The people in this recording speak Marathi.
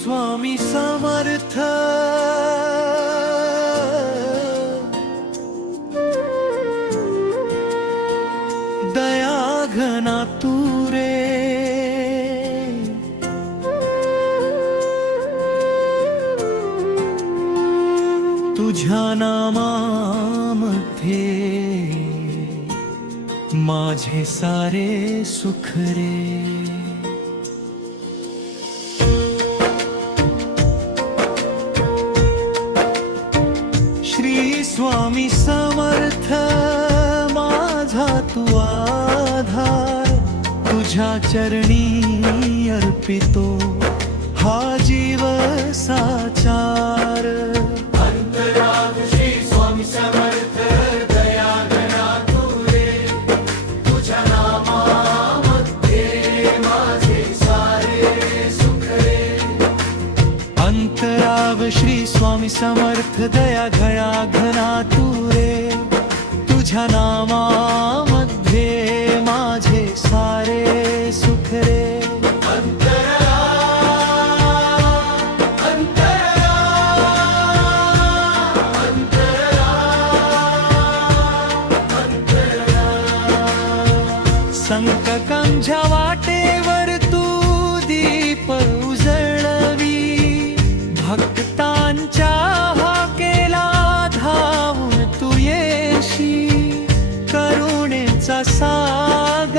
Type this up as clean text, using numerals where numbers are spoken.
स्वामी समर्थ दया घना तू रे, तुझ्या नामामध्ये माझे सारे सुख रे। श्री स्वामी समर्थ माझा तू आधार, तुझ्या चरणी अर्पितो हा जीव साचार। अंतराग श्री स्वामी समर्थ दया घना तू रे, तुझ्या नामामध्ये माझे सारे सुख रे। अंतराव श्री स्वामी समर्थ दया घया घना तू रे, तुझ्या